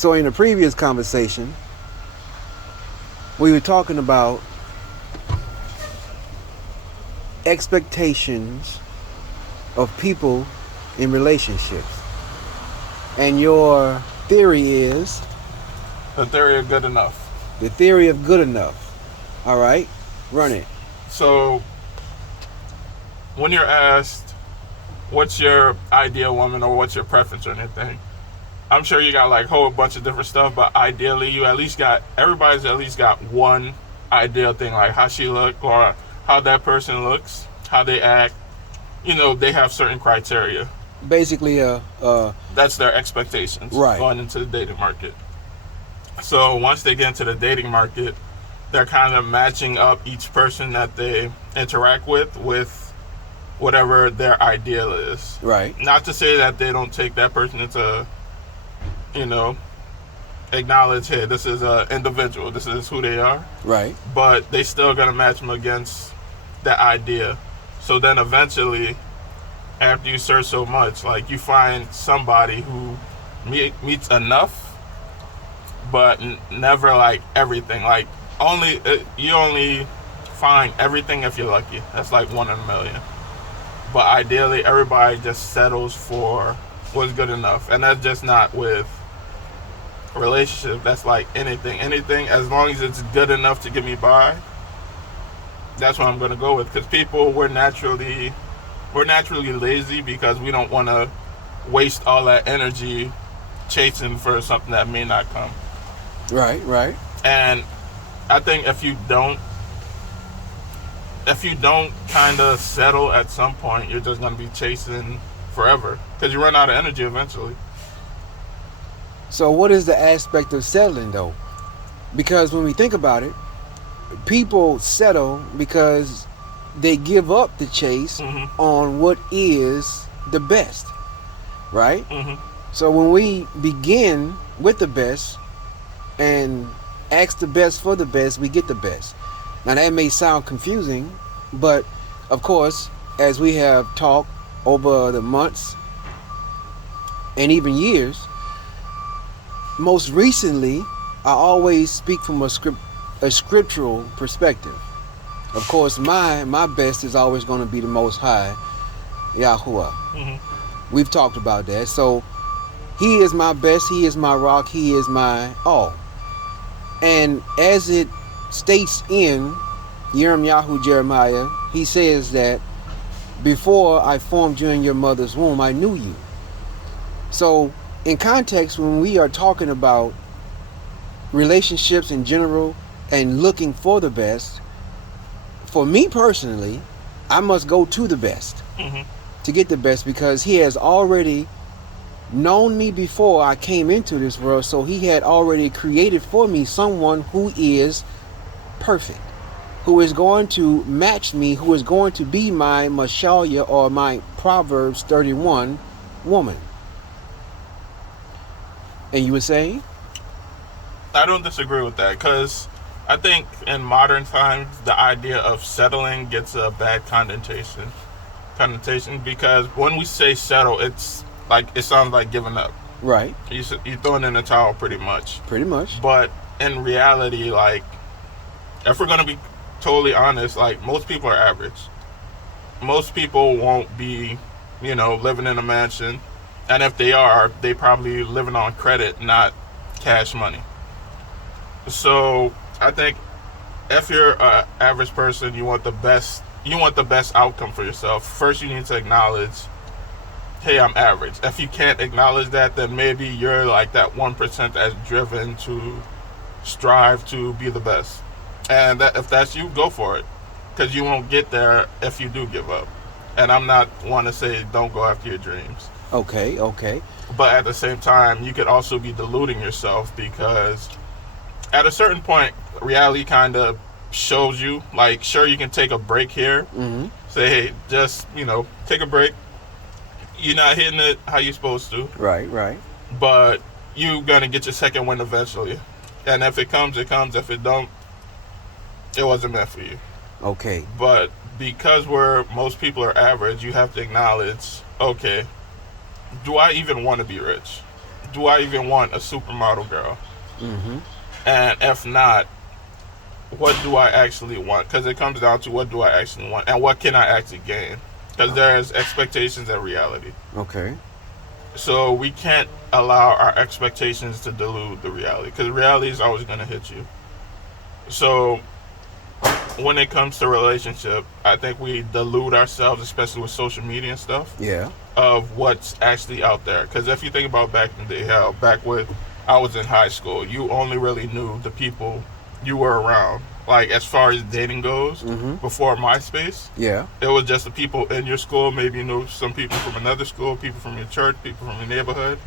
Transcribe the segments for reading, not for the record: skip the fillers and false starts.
So in the previous conversation, we were talking about expectations of people in relationships. And your theory is? The theory of good enough. The theory of good enough. All right, run it. So, when you're asked, what's your ideal woman or what's your preference or anything, I'm sure you got like a whole bunch of different stuff, but ideally everybody's at least got one ideal thing, like how she look or how that person looks, how they act. They have certain criteria. Basically, that's their expectations going into the dating market. So once they get into the dating market, they're kind of matching up each person that they interact with whatever their ideal is. Right. Not to say that they don't take that person into, acknowledge, hey, this is an individual, this is who they are. Right. But they still gonna match them against that idea. So then eventually, after you search so much, like you find somebody who meets enough, but never like everything. Like you only find everything if you're lucky. That's like 1 in a million. But ideally, everybody just settles for what's good enough, and that's just not with a relationship. That's like anything. As long as it's good enough to get me by, that's what I'm gonna go with. Because people, we're naturally lazy because we don't want to waste all that energy chasing for something that may not come. Right. And I think if you don't kind of settle at some point, you're just going to be chasing forever because you run out of energy eventually. So what is the aspect of settling though? Because when we think about it, people settle because they give up the chase on what is the best, right? So when we begin with the best and ask the best for the best, we get the best. Now that may sound confusing, but of course, as we have talked over the months and even years, most recently, I always speak from a scriptural perspective. Of course, my best is always going to be the Most High, Yahuah. We've talked about that. So He is my best, He is my rock, He is my all. And as it states in Jeremiah, he says that before I formed you in your mother's womb, I knew you. So in context, when we are talking about relationships in general and looking for the best, for me personally, I must go to the best to get the best, because He has already known me before I came into this world. So He had already created for me someone who is perfect, who is going to match me, who is going to be my Mashalia, or my Proverbs 31 woman. And you were saying? I don't disagree with that, because I think in modern times the idea of settling gets a bad connotation, because when we say settle, it's like, it sounds like giving up. Right. You're throwing in the towel pretty much. But in reality, like, if we're going to be totally honest, like, most people are average. Most people won't be, living in a mansion. And if they are, they probably living on credit, not cash money. So I think if you're an average person, you want the best outcome for yourself. First, you need to acknowledge, hey, I'm average. If you can't acknowledge that, then maybe you're like that 1% that's driven to strive to be the best. And if that's you, go for it, because you won't get there if you do give up. And I'm not one to say don't go after your dreams. Okay. But at the same time, you could also be deluding yourself, because at a certain point, reality kind of shows you, like, sure, you can take a break here. Say, hey, just, take a break. You're not hitting it how you're supposed to. Right. But you're going to get your second win eventually. And if it comes, it comes. If it don't, it wasn't meant for you. Okay. But because most people are average, you have to acknowledge, okay, do I even want to be rich? do I even want a supermodel girl? Mm-hmm. And if not, what do I actually want? Because it comes down to what do I actually want and what can I actually gain? Because there's expectations and reality. Okay. So we can't allow our expectations to delude the reality, because reality is always going to hit you. So when it comes to relationship, I think we delude ourselves, especially with social media and stuff. Yeah. Of what's actually out there. Because if you think about back in the day, how back when I was in high school, you only really knew the people you were around. Like as far as dating goes, before MySpace, yeah, it was just the people in your school. Maybe you knew some people from another school, people from your church, people from your neighborhood,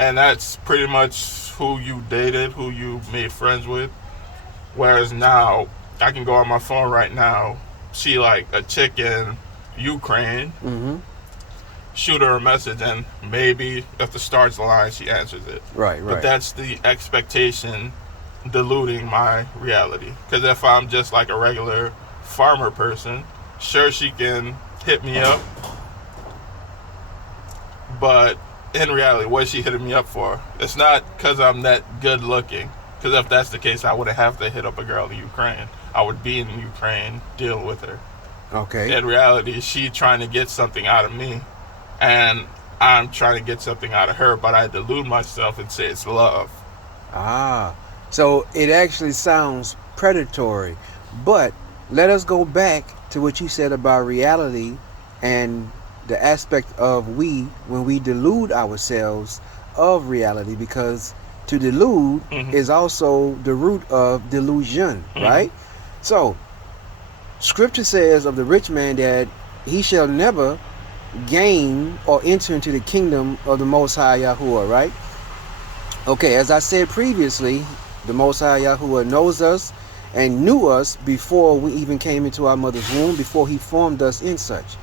and that's pretty much who you dated, who you made friends with. Whereas now, I can go on my phone right now, see like a chick in Ukraine, shoot her a message, and maybe if the stars align, she answers it. Right. But that's the expectation diluting my reality. Because if I'm just like a regular farmer person, sure, she can hit me up, but in reality, what is she hitting me up for? It's not because I'm that good looking. Because if that's the case, I wouldn't have to hit up a girl in Ukraine. I would be in Ukraine dealing with her. Okay. In reality, she's trying to get something out of me, and I'm trying to get something out of her, but I delude myself and say it's love. So it actually sounds predatory. But let us go back to what you said about reality and the aspect of when we delude ourselves of reality, because to delude is also the root of delusion, right? So scripture says of the rich man that he shall never gain or enter into the kingdom of the Most High Yahuah, right? Okay, as I said previously, the Most High Yahuah knows us and knew us before we even came into our mother's womb, before he formed us in such.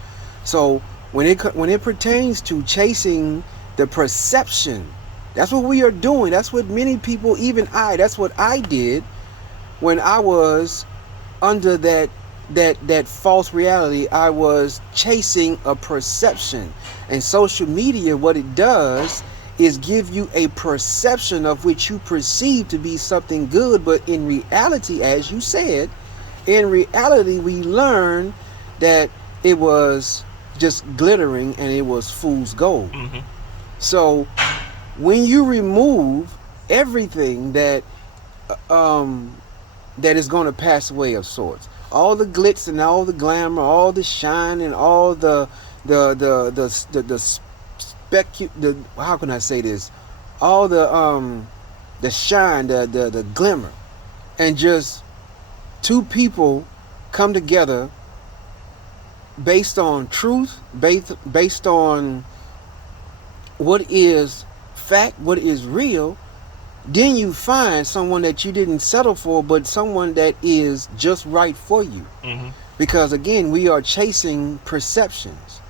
So when it pertains to chasing the perception, that's what we are doing. That's what many people, even that's what I did when I was under that false reality. I was chasing a perception. And social media, what it does is give you a perception of which you perceive to be something good, but in reality, as you said, in reality we learn that it was just glittering and it was fool's gold. So when you remove everything that is going to pass away of sorts, all the glitz and all the glamour, all the shine and all how can I say this? All the shine, the glimmer, and just two people come together based on truth, based on what is fact, what is real. Then you find someone that you didn't settle for, but someone that is just right for you. Because again, we are chasing perceptions.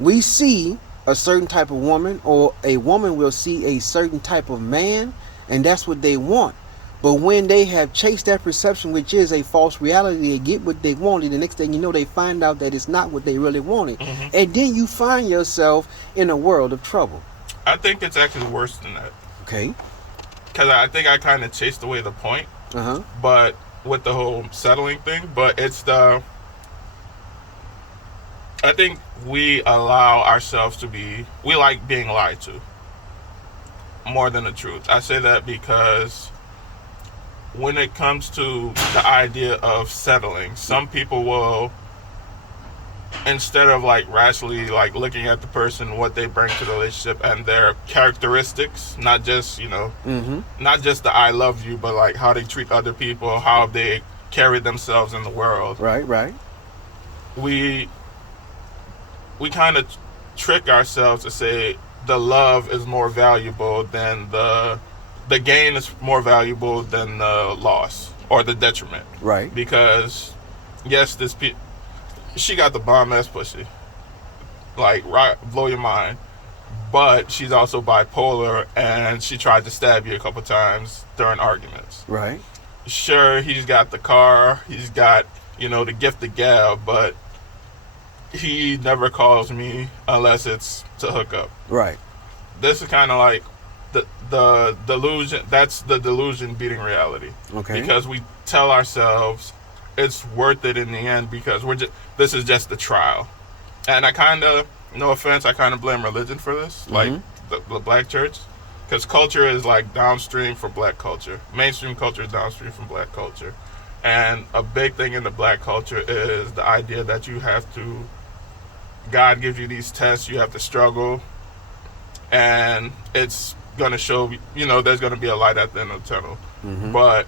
We see a certain type of woman, or a woman will see a certain type of man, and that's what they want. But when they have chased that perception, which is a false reality, they get what they wanted. The next thing you know, they find out that it's not what they really wanted. And then you find yourself in a world of trouble. I think it's actually worse than that. Okay. Because I think I kind of chased away the point. But with the whole settling thing. But it's I think we allow ourselves to we like being lied to more than the truth. I say that because when it comes to the idea of settling, some people will, instead of like rationally like looking at the person, what they bring to the relationship and their characteristics, not just, not just the I love you, but like how they treat other people, how they carry themselves in the world. Right. We kind of trick ourselves to say the love is more valuable than the gain is more valuable than the loss or the detriment. Right. Because yes, she got the bomb ass pussy, like right, blow your mind, but she's also bipolar and she tried to stab you a couple times during arguments. Right. Sure, he's got the car, he's got the gift of gab, but he never calls me unless it's to hook up. Right. This is kind of like the delusion, that's the delusion beating reality. Okay. Because we tell ourselves it's worth it in the end because this is just the trial. And I kind of, no offense, I kind of blame religion for this, like the black church, because culture is like downstream from black culture. Mainstream culture is downstream from black culture. And a big thing in the black culture is the idea that you have to, God gives you these tests, you have to struggle, and it's going to show, there's going to be a light at the end of the tunnel. But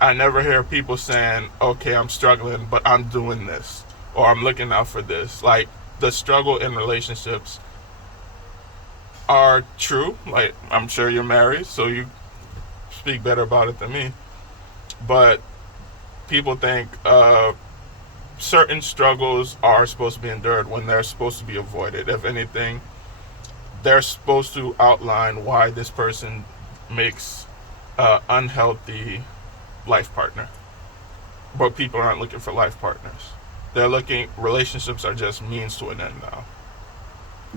I never hear people saying, okay, I'm struggling, but I'm doing this, or I'm looking out for this. Like, the struggle in relationships are true. Like, I'm sure you're married, so you speak better about it than me. But people think certain struggles are supposed to be endured when they're supposed to be avoided. If anything, they're supposed to outline why this person makes unhealthy life partner. But people aren't looking for life partners. They're looking, relationships are just means to an end now.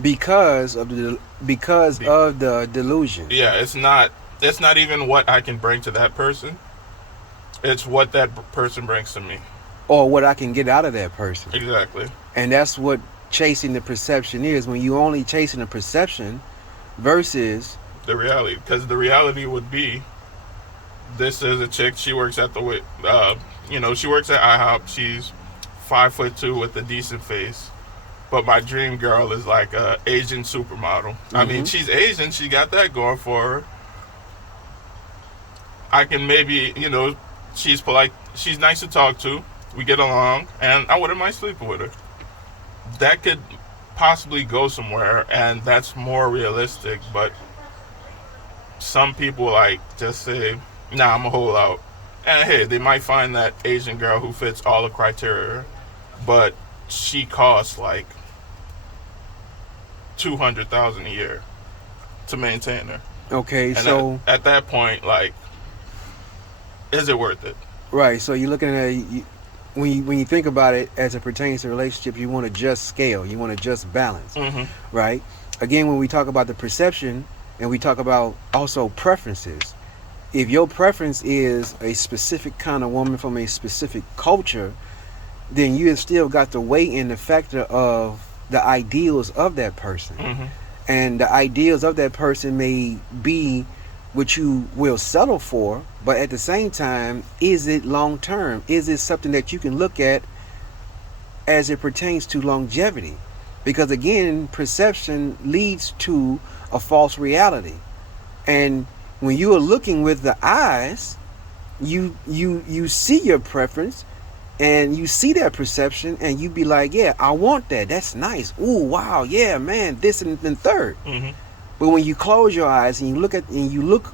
Because of the delusion. Yeah, it's not even what I can bring to that person. It's what that person brings to me. Or what I can get out of that person. Exactly. And that's what chasing the perception is, when you only chasing the perception versus the reality. Because the reality would be, this is a chick, she works at she works at IHOP, she's 5'2" with a decent face, but my dream girl is like a Asian supermodel. I mean, she's Asian, she got that going for her. I can maybe, she's polite, she's nice to talk to, we get along, and I wouldn't mind sleeping with her. That could possibly go somewhere, and that's more realistic, but some people just say, nah, I'm gonna hold out. And hey, they might find that Asian girl who fits all the criteria, but she costs like $200,000 a year to maintain her. Okay, and so at that point, is it worth it? Right. So you're looking at when you think about it as it pertains to relationships, you want to just scale, you want to just balance, right? Again, when we talk about the perception and we talk about also preferences, if your preference is a specific kind of woman from a specific culture, then you have still got to weigh in the factor of the ideals of that person. And the ideals of that person may be what you will settle for, but at the same time, is it long term? Is it something that you can look at as it pertains to longevity? Because again, perception leads to a false reality. And when you are looking with the eyes, you see your preference and you see that perception and you be like, yeah, I want that. That's nice. Ooh, wow, yeah, man, this and third. But when you close your eyes and you look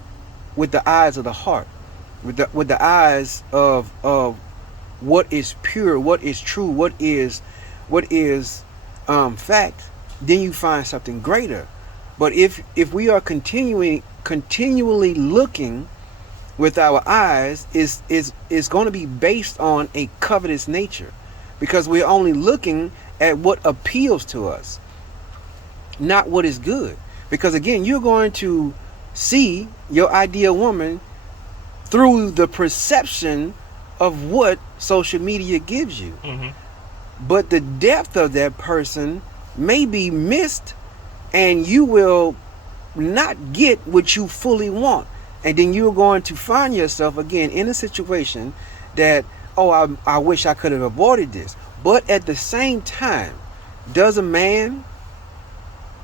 with the eyes of the heart, with the eyes of what is pure, what is true, what is fact, then you find something greater. But if we are continually looking with our eyes, is going to be based on a covetous nature, because we're only looking at what appeals to us, not what is good. Because again, you're going to see your ideal woman through the perception of what social media gives you. But the depth of that person may be missed, and you will not get what you fully want. And then you're going to find yourself again in a situation that, I wish I could have avoided this. But at the same time, does a man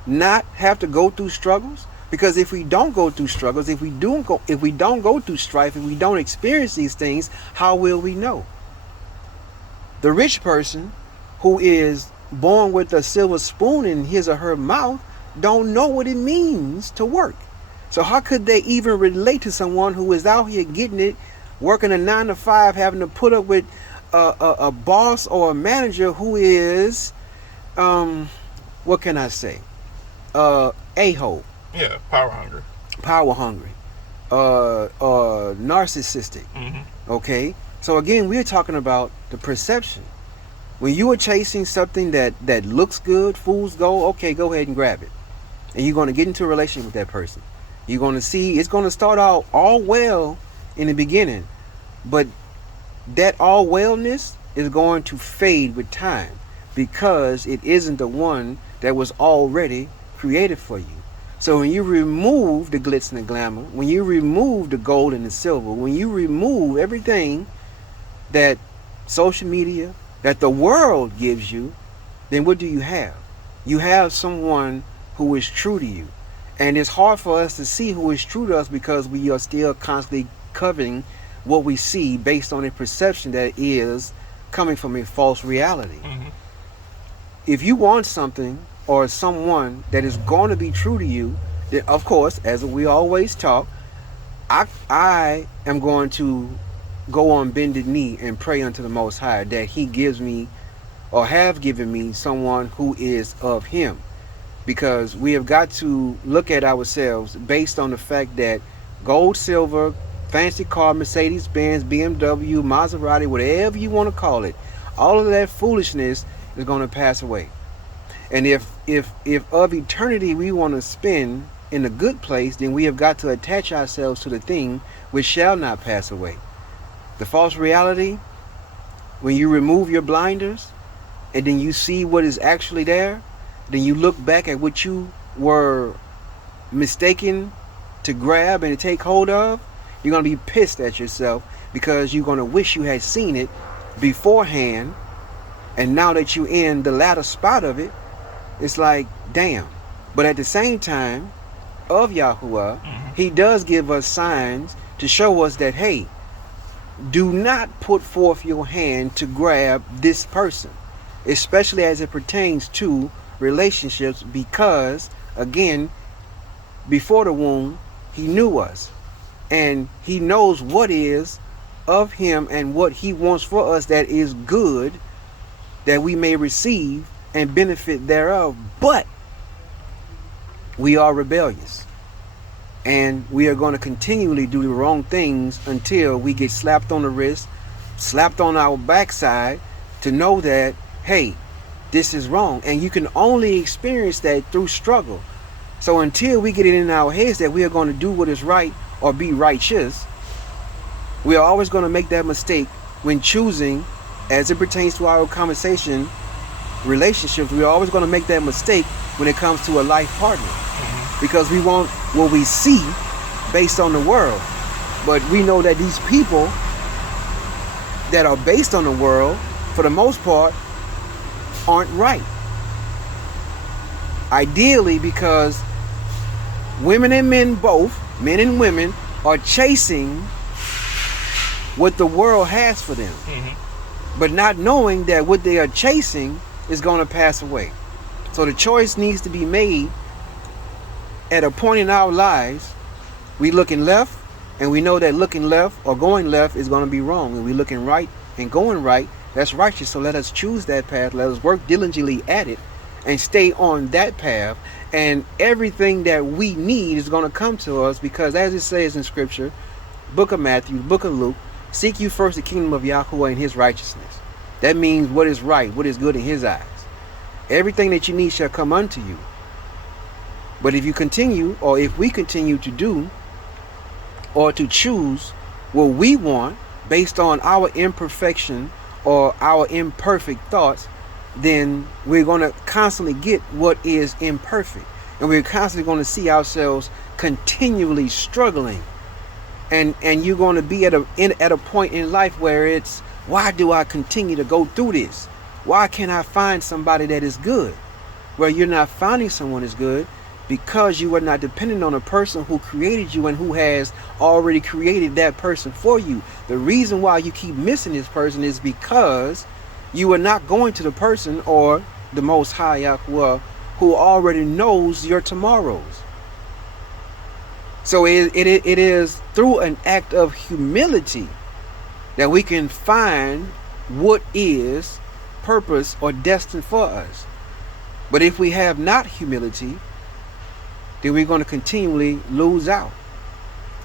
not have to go through struggles? Because if we don't go through struggles, if we don't go through strife, if we don't experience these things, how will we know? The rich person who is born with a silver spoon in his or her mouth don't know what it means to work. So how could they even relate to someone who is out here getting it, working a 9-to-5, having to put up with a boss or a manager who is, what can I say, a-hole? Yeah, power hungry. Narcissistic. Okay, so again, we're talking about the perception. When you are chasing something that looks good, fools go, okay, go ahead and grab it, and you're going to get into a relationship with that person. You're going to see it's going to start out all well in the beginning, but that all wellness is going to fade with time because it isn't the one that was already created for you. So when you remove the glitz and the glamour, when you remove the gold and the silver, when you remove everything that social media, that the world gives you, then what do you have? You have someone who is true to you. And it's hard for us to see who is true to us because we are still constantly covering what we see based on a perception that is coming from a false reality. Mm-hmm. If you want something or someone that is going to be true to you, then of course, as we always talk, I am going to go on bended knee and pray unto the Most High that He gives me or have given me someone who is of Him. Because we have got to look at ourselves based on the fact that gold, silver, fancy car, Mercedes-Benz, BMW, Maserati, whatever you want to call it, all of that foolishness is going to pass away. And if of eternity we want to spend in a good place, then we have got to attach ourselves to the thing which shall not pass away. The false reality, when you remove your blinders and then you see what is actually there, then you look back at what you were mistaken to grab and to take hold of, you're going to be pissed at yourself because you're going to wish you had seen it beforehand. And now that you're in the latter spot of it, it's like, damn. But at the same time, of Yahuah, He does give us signs to show us that, hey, do not put forth your hand to grab this person, especially as it pertains to relationships, because again, before the womb, He knew us and He knows what is of Him and what He wants for us that is good, that we may receive and benefit thereof. But we are rebellious and we are going to continually do the wrong things until we get slapped on the wrist, slapped on our backside to know that, hey, this is wrong. And you can only experience that through struggle. So until we get it in our heads that we are going to do what is right or be righteous, we are always going to make that mistake when choosing, as it pertains to our conversation, relationships. We are always going to make that mistake when it comes to a life partner, because we want what we see based on the world. But we know that these people that are based on the world, for the most part, aren't right. Ideally, because women and men both, men and women, are chasing what the world has for them, but not knowing that what they are chasing is going to pass away. So the choice needs to be made at a point in our lives. We looking left, and we know that looking left or going left is going to be wrong, and we looking right and going right, that's righteous. So let us choose that path. Let us work diligently at it and stay on that path. And everything that we need is going to come to us, because as it says in Scripture, book of Matthew, book of Luke, seek you first the kingdom of Yahuah and His righteousness. That means what is right, what is good in His eyes. Everything that you need shall come unto you. But if you continue, or if we continue to do or to choose what we want based on our imperfection or our imperfect thoughts, then we're going to constantly get what is imperfect, and we're constantly going to see ourselves continually struggling, and you're going to be at a point in life where it's, why do I continue to go through this? Why can't I find somebody that is good? Well, you're not finding someone that's good because you are not dependent on a person who created you and who has already created that person for you. The reason why you keep missing this person is because you are not going to the person or the Most High Yahuah, who already knows your tomorrows. So it is through an act of humility that we can find what is purpose or destined for us. But if we have not humility, then we're going to continually lose out.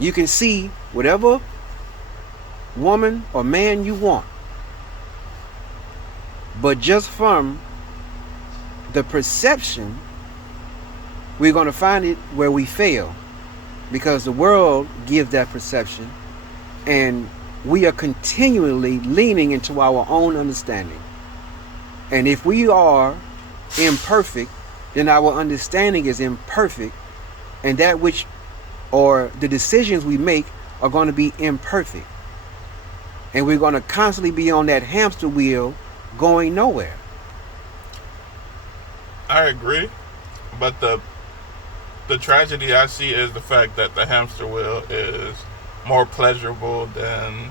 You can see whatever woman or man you want, but just from the perception, we're going to find it where we fail. because the world gives that perception, and we are continually leaning into our own understanding. And if we are imperfect, then our understanding is imperfect, and that which, or the decisions we make, are going to be imperfect. And we're going to constantly be on that hamster wheel going nowhere. I agree, but the tragedy I see is the fact that the hamster wheel is more pleasurable than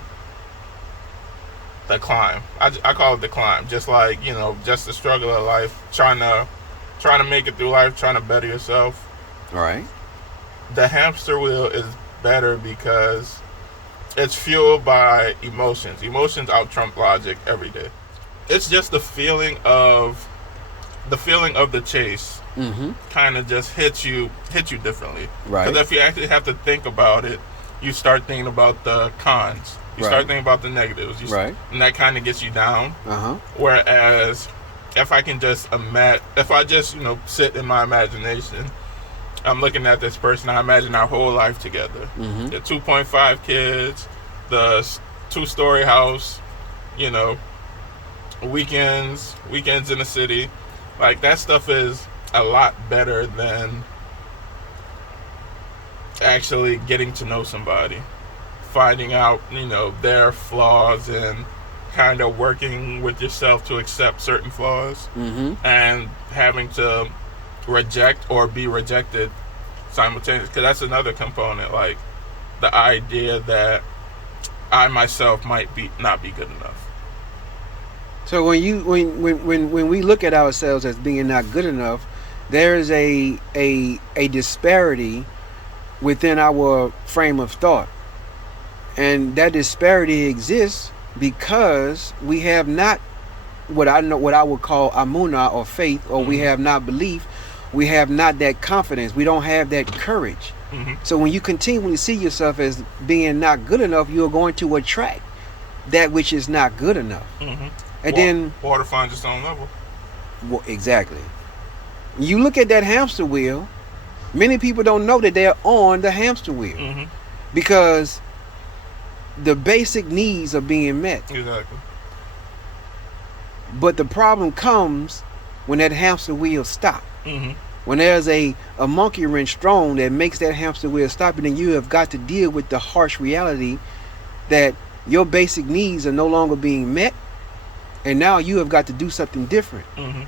the climb. I call it the climb. Just like, you know, just the struggle of life, trying to make it through life, trying to better yourself. All right. The hamster wheel is better because it's fueled by emotions. Emotions out-trump logic every day. It's just the feeling of the chase. Mm-hmm. Kind of just hit you differently. Right. Because if you actually have to think about it, you start thinking about the cons. You start thinking about the negatives. And that kind of gets you down. Uh-huh. Whereas if I can just if I just, you know, sit in my imagination, I'm looking at this person, I imagine our whole life together. Mm-hmm. The 2.5 kids, the 2-story house, you know, weekends in the city. Like, that stuff is a lot better than actually getting to know somebody, finding out, you know, their flaws, and kind of working with yourself to accept certain flaws. Mm-hmm. And having to reject or be rejected simultaneously, because that's another component, like the idea that I myself might not be good enough. So when we look at ourselves as being not good enough, there is a disparity within our frame of thought, and that disparity exists because we have not what I would call amunah, or faith, or we have not belief. We have not that confidence. We don't have that courage. Mm-hmm. So when you continually see yourself as being not good enough, you are going to attract that which is not good enough. Mm-hmm. And then water finds its own level. Well, exactly. You look at that hamster wheel. Many people don't know that they're on the hamster wheel. Mm-hmm. Because the basic needs are being met. Exactly. But the problem comes when that hamster wheel stops. Mm-hmm. When there's a monkey wrench thrown that makes that hamster wheel stop, and then you have got to deal with the harsh reality that your basic needs are no longer being met, and now you have got to do something different. Mm-hmm.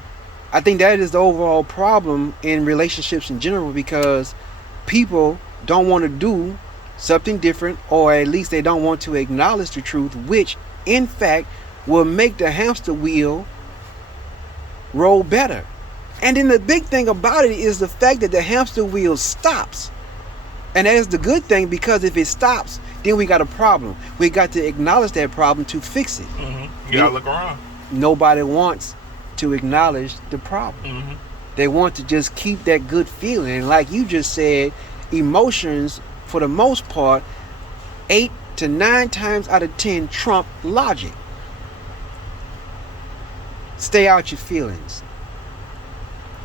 I think that is the overall problem in relationships in general, because people don't want to do something different, or at least they don't want to acknowledge the truth, which in fact will make the hamster wheel roll better. And then the big thing about it is the fact that the hamster wheel stops. And that is the good thing, because if it stops, then we got a problem. We got to acknowledge that problem to fix it. Mm-hmm. You gotta look around. Nobody wants to acknowledge the problem. Mm-hmm. They want to just keep that good feeling. And like you just said, emotions, for the most part, 8 to 9 times out of 10 trump logic. Stay out your feelings,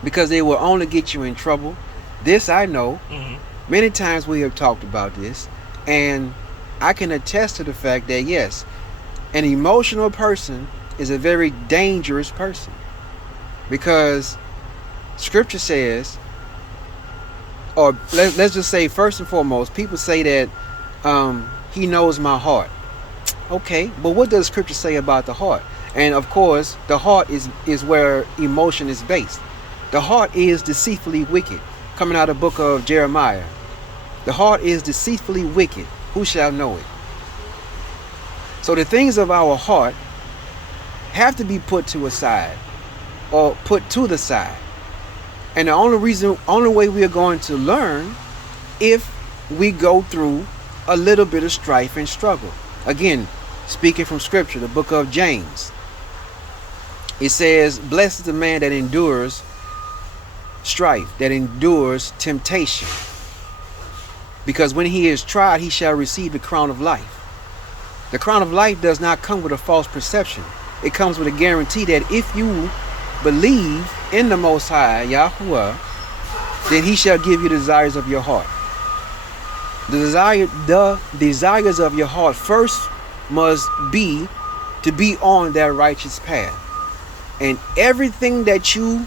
because they will only get you in trouble. This I know. Mm-hmm. Many times we have talked about this, and I can attest to the fact that yes, an emotional person is a very dangerous person, because scripture says, or let's just say, first and foremost, people say that he knows my heart. Okay, but what does scripture say about the heart? And of course, the heart is where emotion is based. The heart is deceitfully wicked, coming out of the book of Jeremiah. The heart is deceitfully wicked. Who shall know it? So the things of our heart have to be put to a side, or put to the side. And the only way we are going to learn, if we go through a little bit of strife and struggle. Again, speaking from scripture, the book of James, it says, blessed is the man that endures strife, that endures temptation, because when he is tried, he shall receive the crown of life. The crown of life does not come with a false perception. It comes with a guarantee that if you believe in the Most High, Yahuah, then he shall give you the desires of your heart. The desires of your heart first must be to be on that righteous path. And everything that you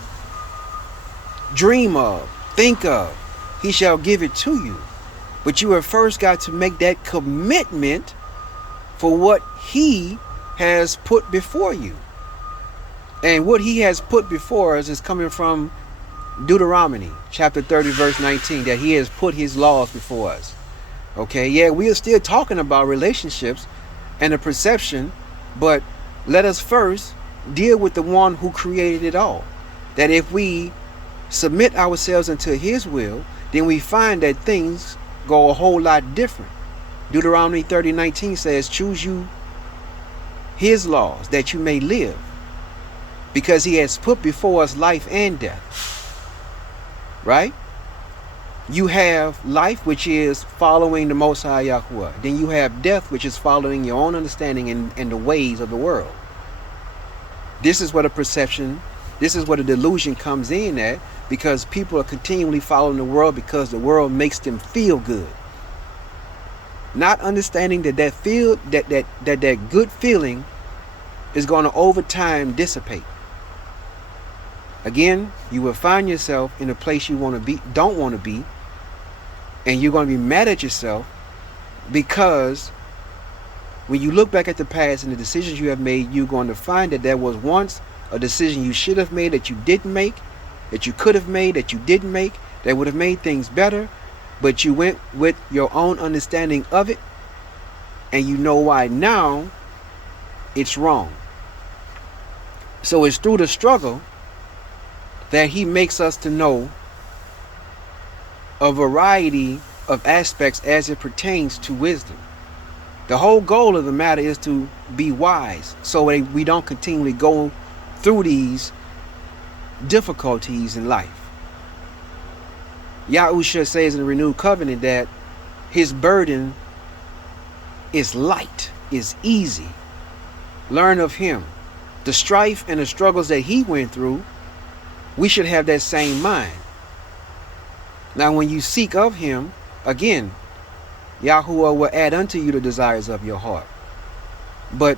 dream of, think of, he shall give it to you. But you have first got to make that commitment for what he has put before you. And what he has put before us is coming from Deuteronomy chapter 30 verse 19, that he has put his laws before us. Okay, yeah, we are still talking about relationships and the perception, but let us first deal with the one who created it all. That if we submit ourselves into his will, then we find that things go a whole lot different. Deuteronomy 30:19 says, choose you his laws that you may live, because he has put before us life and death. Right? You have life, which is following the Most High Yahuah. Then you have death, which is following your own understanding and the ways of the world. This is what a perception, this is what a delusion comes in at, because people are continually following the world because the world makes them feel good. Not understanding that that good feeling is going to over time dissipate. Again, you will find yourself in a place you don't want to be, and you're going to be mad at yourself because when you look back at the past and the decisions you have made, you're going to find that there was once a decision you should have made that you didn't make, that you could have made that you didn't make, that would have made things better, but you went with your own understanding of it, and you know why now it's wrong. So it's through the struggle that he makes us to know a variety of aspects as it pertains to wisdom. The whole goal of the matter is to be wise, so that we don't continually go through these difficulties in life. Yahuah says in the renewed covenant that his burden is light, is easy. Learn of him. The strife and the struggles that he went through, we should have that same mind. Now when you seek of him, again, Yahuah will add unto you the desires of your heart. But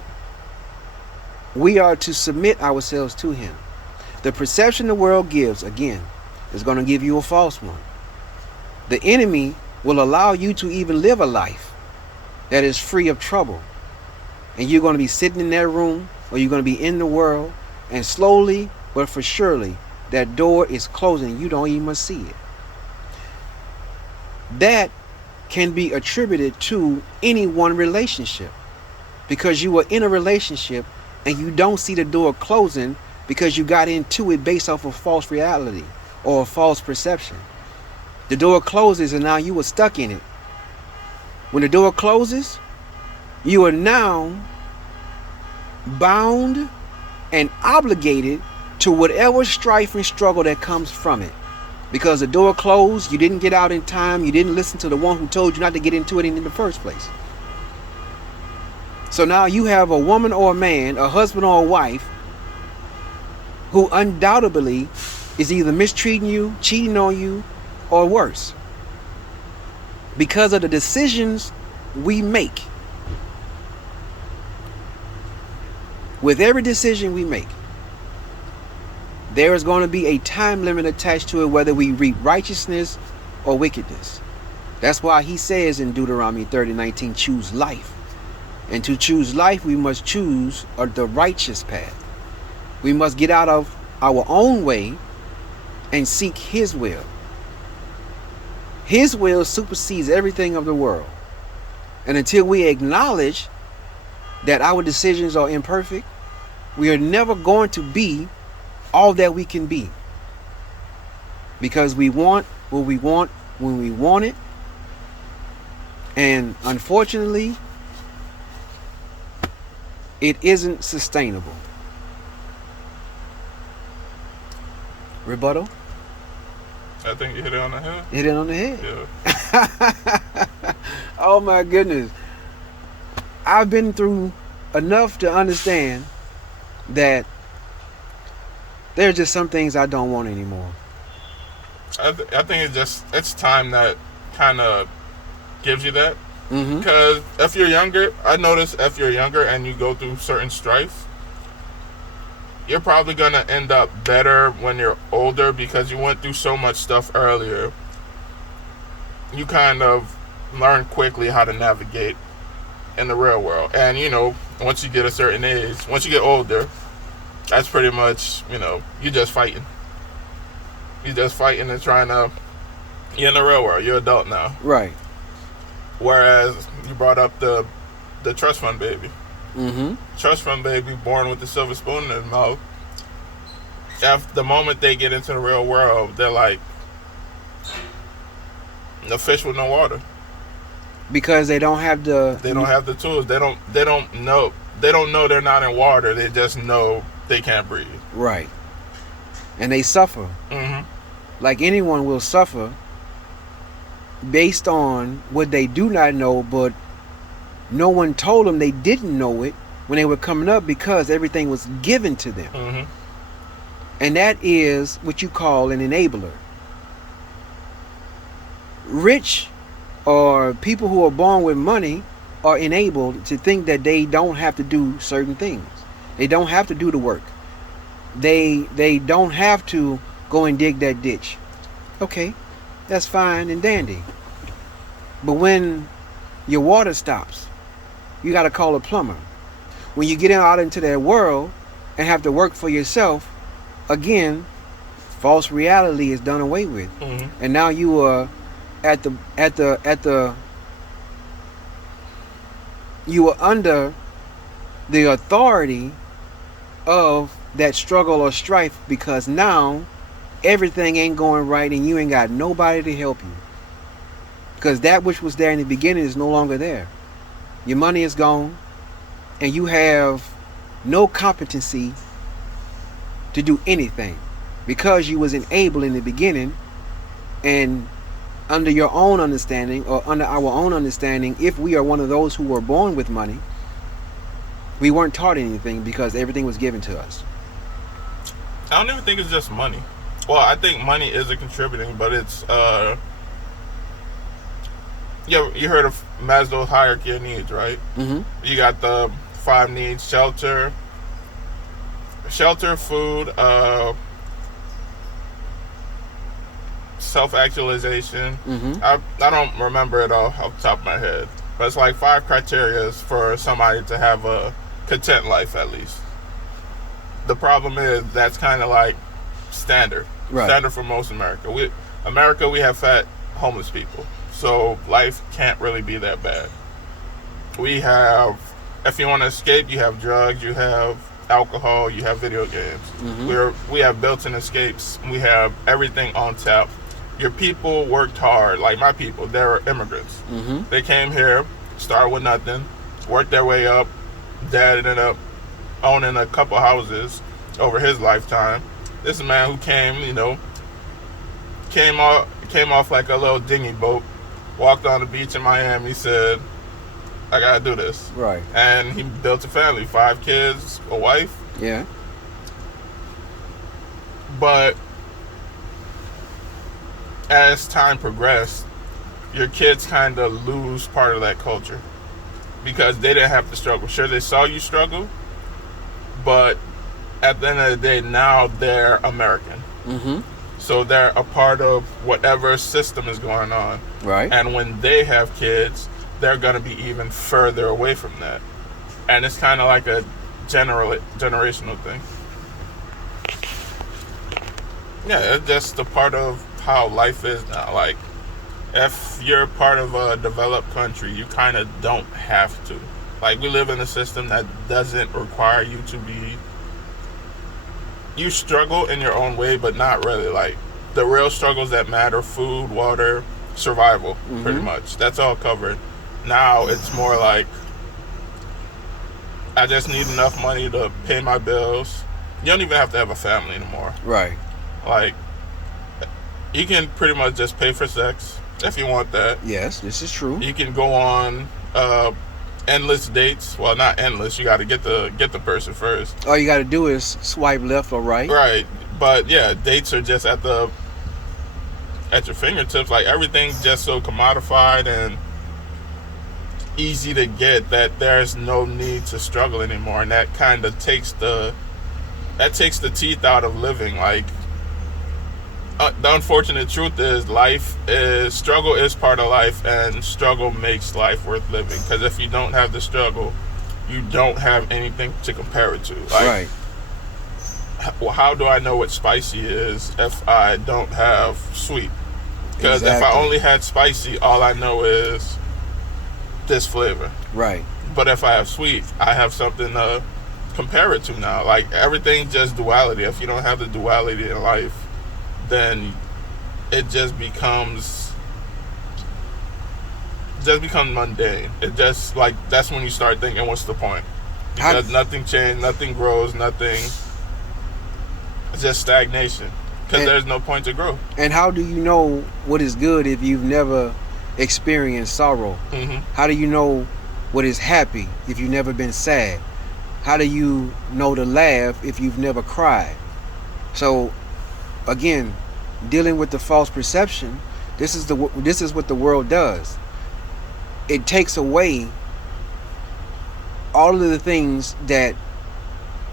we are to submit ourselves to him. The perception the world gives, again, is going to give you a false one. The enemy will allow you to even live a life that is free of trouble. And you're going to be sitting in that room, or you're going to be in the world, and slowly but for surely that door is closing. You don't even see it. That can be attributed to any one relationship, because you were in a relationship and you don't see the door closing because you got into it based off of false reality or a false perception. The door closes and now you were stuck in it. When the door closes, you are now bound and obligated to whatever strife and struggle that comes from it. Because the door closed, you didn't get out in time, you didn't listen to the one who told you not to get into it in the first place. So now you have a woman or a man, a husband or a wife, who undoubtedly is either mistreating you, cheating on you, or worse. Because of the decisions we make. With every decision we make, there is going to be a time limit attached to it, whether we reap righteousness or wickedness. That's why he says in Deuteronomy 30:19, choose life. And to choose life, we must choose the righteous path. We must get out of our own way and seek his will. His will supersedes everything of the world. And until we acknowledge that our decisions are imperfect, we are never going to be all that we can be. Because we want what we want when we want it. And unfortunately, it isn't sustainable. Rebuttal? I think you hit it on the head. Hit it on the head? Yeah. Oh my goodness. I've been through enough to understand that there's just some things I don't want anymore. I think it's time that kind of gives you that. Because if you're younger, I notice if you're younger and you go through certain strife, you're probably going to end up better when you're older because you went through so much stuff earlier. You kind of learn quickly how to navigate in the real world. And, you know, once you get a certain age, once you get older, that's pretty much, you know, you're just fighting. You're just fighting and trying to, you're in the real world. You're an adult now. Right. Whereas you brought up the trust fund baby. Trust fund baby born with the silver spoon in their mouth. After the moment they get into the real world, they're like a fish with no water. Because they don't have the... They don't have the tools. They don't know. They don't know they're not in water. They just know they can't breathe. Right. And they suffer. Like anyone will suffer based on what they do not know, but no one told them they didn't know it when they were coming up because everything was given to them. And that is what you call an enabler. Rich or people who are born with money are enabled to think that they don't have to do certain things. They don't have to do the work. They don't have to go and dig that ditch. Okay, that's fine and dandy. But when your water stops, you got to call a plumber. When you get out into that world and have to work for yourself, again, false reality is done away with. And now you are you are under the authority of that struggle or strife, because now everything ain't going right and you ain't got nobody to help you. Because that which was there in the beginning is no longer there. Your money is gone and you have no competency to do anything because you was enabled in the beginning. And under your own understanding, or under our own understanding, if we are one of those who were born with money, we weren't taught anything because everything was given to us. I don't even think it's just money. Well, I think money is a contributing, but it's you heard of Maslow's hierarchy of needs, right? You got the 5 needs: shelter, food, self-actualization. I don't remember it all off the top of my head, but it's like 5 criteria for somebody to have a content life, at least. The problem is that's kind of like standard for most America. We have fat homeless people, so life can't really be that bad. We have, if you want to escape, you have drugs, you have alcohol, you have video games. We have built-in escapes. We have everything on tap. Your people worked hard, like my people. They're immigrants. They came here, started with nothing, worked their way up. Dad ended up owning a couple houses over his lifetime. This is a man who came off like a little dinghy boat, walked on the beach in Miami, said, I gotta do this. Right. And he built a family, 5 kids, a wife. Yeah. But as time progressed, your kids kind of lose part of that culture because they didn't have to struggle. Sure, they saw you struggle, but at the end of the day, now they're American. So they're a part of whatever system is going on. Right. And when they have kids, they're going to be even further away from that. And it's kind of like a generational thing. Yeah, it's just a part of how life is now. Like, if you're part of a developed country, you kind of don't have to. Like, we live in a system that doesn't require you to be... You struggle in your own way, but not really. Like, the real struggles that matter, food, water, survival, pretty much. That's all covered. Now, it's more like, I just need enough money to pay my bills. You don't even have to have a family anymore. Right. Like, you can pretty much just pay for sex if you want that. Yes, this is true. You can go on endless dates. Well, not endless. You got to get the person first. All you got to do is swipe left or right. Right. But yeah, dates are just at your fingertips. Like, everything's just so commodified, and easy to get that there's no need to struggle anymore, and that kind of takes the teeth out of living. Like, the unfortunate truth is struggle is part of life, and struggle makes life worth living, because if you don't have the struggle, you don't have anything to compare it to. Like, right. How do I know what spicy is if I don't have sweet? Because exactly. If I only had spicy, all I know is this flavor. Right. But if I have sweet, I have something to compare it to now. Like, everything's just duality. If you don't have the duality in life, then it just becomes mundane. It just, like, that's when you start thinking, what's the point? Because nothing changed, nothing grows, nothing. It's just stagnation. Because there's no point to grow. And how do you know what is good if you've never experienced sorrow? Mm-hmm. How do you know what is happy if you've never been sad? How do you know to laugh if you've never cried? So, again, dealing with the false perception, this is what the world does. It takes away all of the things that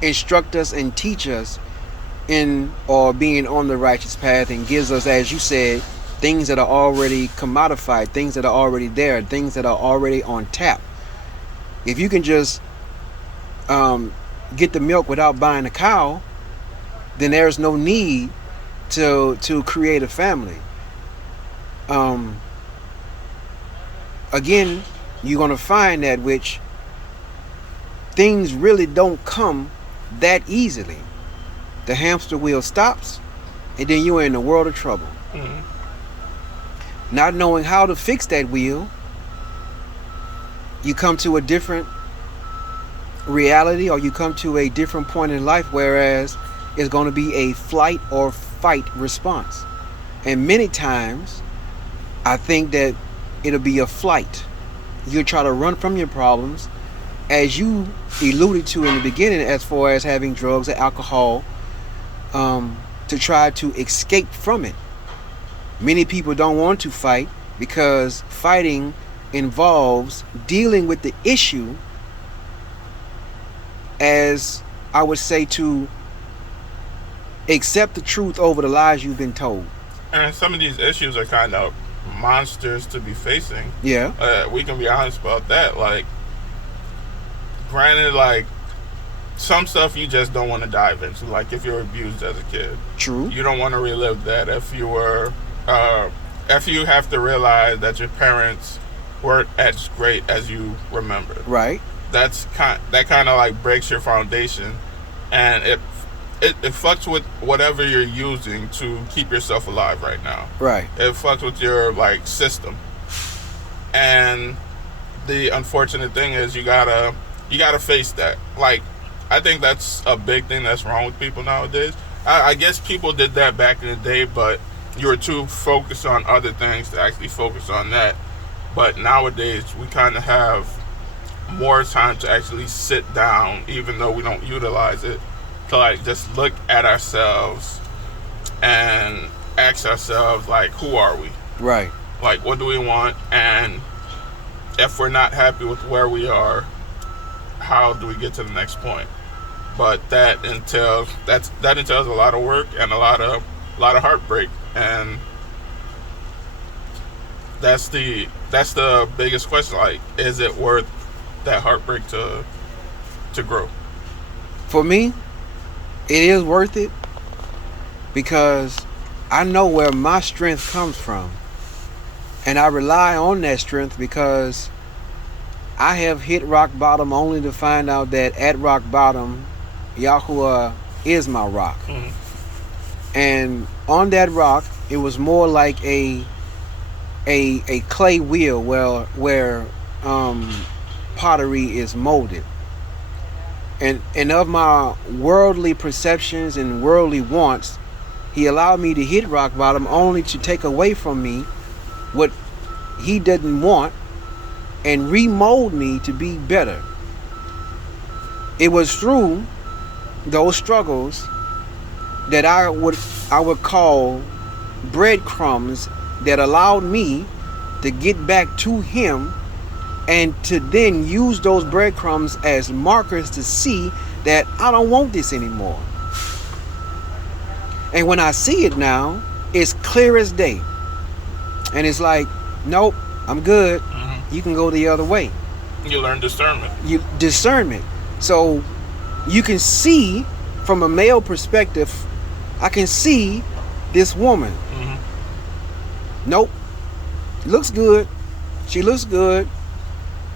instruct us and teach us in or being on the righteous path, and gives us, as you said, things that are already commodified, things that are already there, things that are already on tap. If you can just get the milk without buying a cow, then there's no need to create a family. Again, you're going to find that which things really don't come that easily. The hamster wheel stops, and then you're in a world of trouble. Mm-hmm. Not knowing how to fix that wheel, you come to a different reality, or you come to a different point in life, whereas it's going to be a flight or fight response. And many times, I think that it'll be a flight. You'll try to run from your problems, as you alluded to in the beginning, as far as having drugs or alcohol, to try to escape from it. Many people don't want to fight because fighting involves dealing with the issue, as I would say, to accept the truth over the lies you've been told. And some of these issues are kind of monsters to be facing. Yeah. We can be honest about that. Like, granted, like, some stuff you just don't want to dive into. Like, if you're abused as a kid. True. You don't want to relive that. If you were, if you have to realize that your parents weren't as great as you remember. Right. That kind of like breaks your foundation, and it fucks with whatever you're using to keep yourself alive right now. Right. It fucks with your, like, system. And the unfortunate thing is you gotta face that. Like, I think that's a big thing that's wrong with people nowadays. I guess people did that back in the day, but you were too focused on other things to actually focus on that. But nowadays, we kind of have more time to actually sit down, even though we don't utilize it, to, like, just look at ourselves and ask ourselves, like, who are we? Right. Like, what do we want? And if we're not happy with where we are, how do we get to the next point? But that entails a lot of work and a lot of heartbreak, and that's the biggest question. Like, is it worth that heartbreak to grow? For me, it is worth it, because I know where my strength comes from, and I rely on that strength, because I have hit rock bottom only to find out that at rock bottom, Yahuah is my rock. Mm-hmm. And on that rock, it was more like a clay wheel where pottery is molded. And of my worldly perceptions and worldly wants, he allowed me to hit rock bottom only to take away from me what he didn't want and remold me to be better. It was through those struggles that I would call breadcrumbs that allowed me to get back to him and to then use those breadcrumbs as markers to see that I don't want this anymore. And when I see it now, it's clear as day. And it's like, nope, I'm good. You can go the other way. You learn discernment. Discernment. So you can see from a male perspective, I can see this woman. Nope. Looks good. She looks good.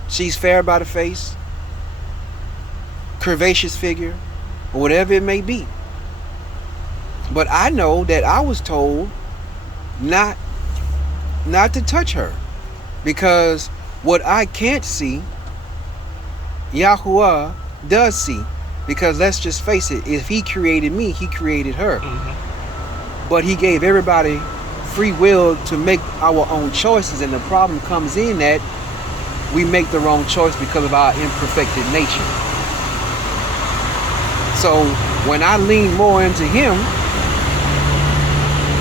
She's fair by the face. Curvaceous figure. Or whatever it may be. But I know that I was told not to touch her. Because what I can't see, Yahuah does see. Because let's just face it, if he created me, he created her. But he gave everybody free will to make our own choices, and the problem comes in that we make the wrong choice because of our imperfected nature. So when I lean more into him,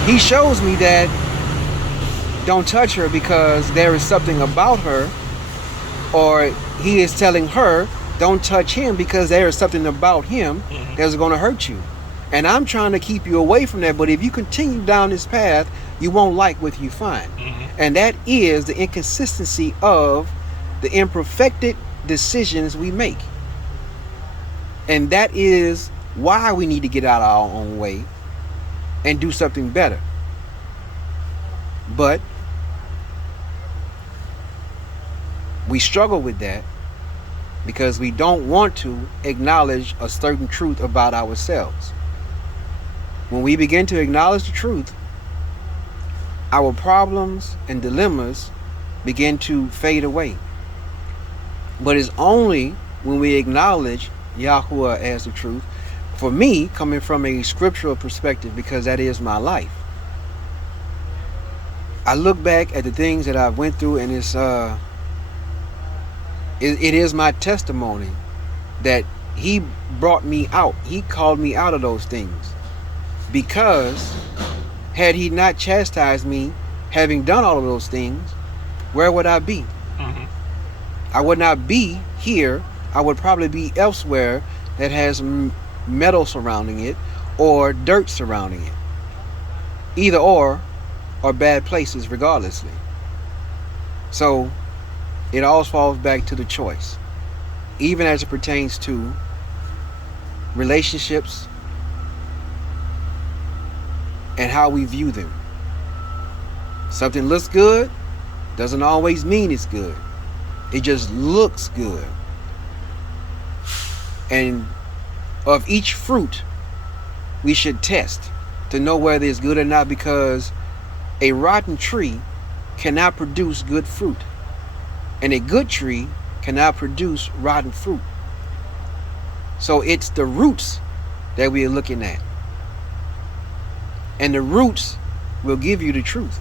he shows me that don't touch her because there is something about her, or he is telling her don't touch him because there is something about him that's going to hurt you. And I'm trying to keep you away from that, but if you continue down this path, you won't like what you find. And that is the inconsistency of the imperfected decisions we make. And that is why we need to get out of our own way and do something better. But we struggle with that because we don't want to acknowledge a certain truth about ourselves. When we begin to acknowledge the truth, our problems and dilemmas begin to fade away. But it's only when we acknowledge Yahuah as the truth. For me, coming from a scriptural perspective, because that is my life, I look back at the things that I went through, and it is my testimony that he brought me out. He called me out of those things. Because had he not chastised me, having done all of those things, where would I be? I would not be here. I would probably be elsewhere that has metal surrounding it or dirt surrounding it. Either or bad places regardlessly. So it all falls back to the choice. Even as it pertains to relationships and how we view them. Something looks good doesn't always mean it's good. It just looks good. And of each fruit, we should test to know whether it's good or not, because a rotten tree cannot produce good fruit. And a good tree cannot produce rotten fruit. So it's the roots that we are looking at. And the roots will give you the truth.